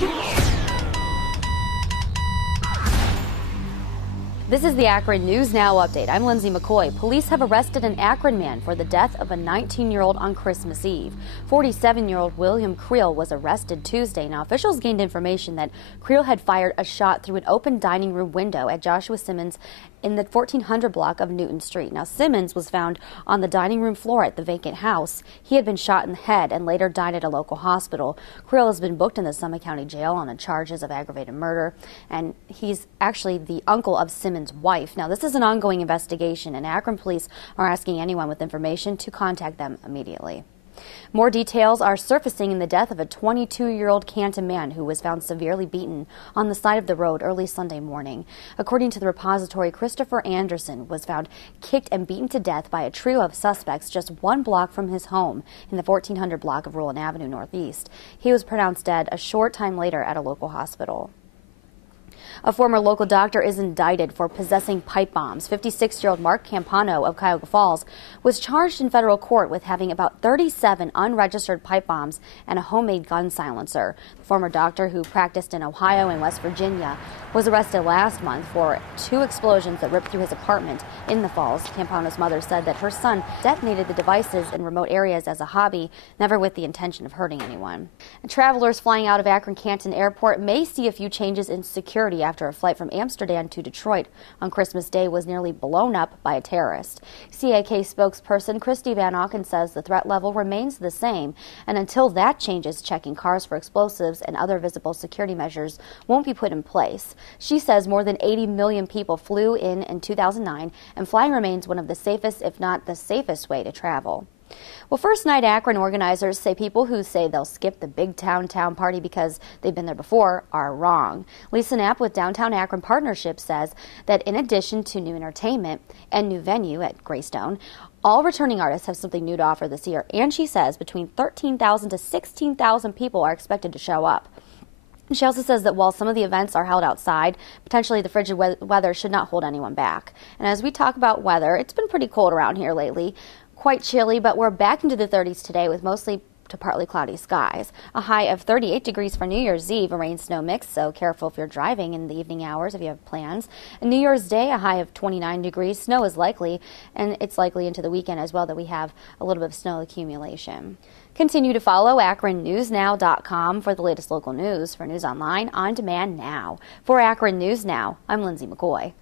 This is the Akron News Now update. I'm Lindsay McCoy. Police have arrested an Akron man for the death of a 19-year-old on Christmas Eve. 47-year-old William Creel was arrested Tuesday. Now, officials gained information that Creel had fired a shot through an open dining room window at Joshua Simmons in the 1400 block of Newton Street. Now, Simmons was found on the dining room floor at the vacant house. He had been shot in the head and later died at a local hospital. Creel has been booked in the Summit County Jail on the charges of aggravated murder, and he's actually the uncle of Simmons' wife. Now, this is an ongoing investigation, and Akron police are asking anyone with information to contact them immediately. More details are surfacing in the death of a 22-year-old Canton man who was found severely beaten on the side of the road early Sunday morning. According to the repository, Christopher Anderson was found kicked and beaten to death by a trio of suspects just 1 block from his home in the 1400 block of Roland Avenue Northeast. He was pronounced dead a short time later at a local hospital. A former local doctor is indicted for possessing pipe bombs. 56-year-old Mark Campano of Cuyahoga Falls was charged in federal court with having about 37 unregistered pipe bombs and a homemade gun silencer. The former doctor, who practiced in Ohio and West Virginia, was arrested last month for 2 explosions that ripped through his apartment in the Falls. Campano's mother said that her son detonated the devices in remote areas as a hobby, never with the intention of hurting anyone. And travelers flying out of Akron-Canton Airport may see a few changes in security after a flight from Amsterdam to Detroit on Christmas Day was nearly blown up by a terrorist. CAK spokesperson Christy Van Auken says the threat level remains the same, and until that changes, checking cars for explosives and other visible security measures won't be put in place. She says more than 80 million people flew in 2009, and flying remains one of the safest, if not the safest, way to travel. Well, First Night Akron organizers say people who say they'll skip the big town party because they've been there before are wrong. Lisa Knapp with Downtown Akron Partnership says that in addition to new entertainment and new venue at Greystone, all returning artists have something new to offer this year, and she says between 13,000 to 16,000 people are expected to show up. She also says that while some of the events are held outside, potentially the frigid weather should not hold anyone back. And as we talk about weather, it's been pretty cold around here lately. Quite chilly, but we're back into the 30s today with mostly to partly cloudy skies. A high of 38 degrees for New Year's Eve, a rain-snow mix, so careful if you're driving in the evening hours if you have plans. And New Year's Day, a high of 29 degrees. Snow is likely, and it's likely into the weekend as well that we have a little bit of snow accumulation. Continue to follow AkronNewsNow.com for the latest local news. For news online, on demand now. For Akron News Now, I'm Lindsay McCoy.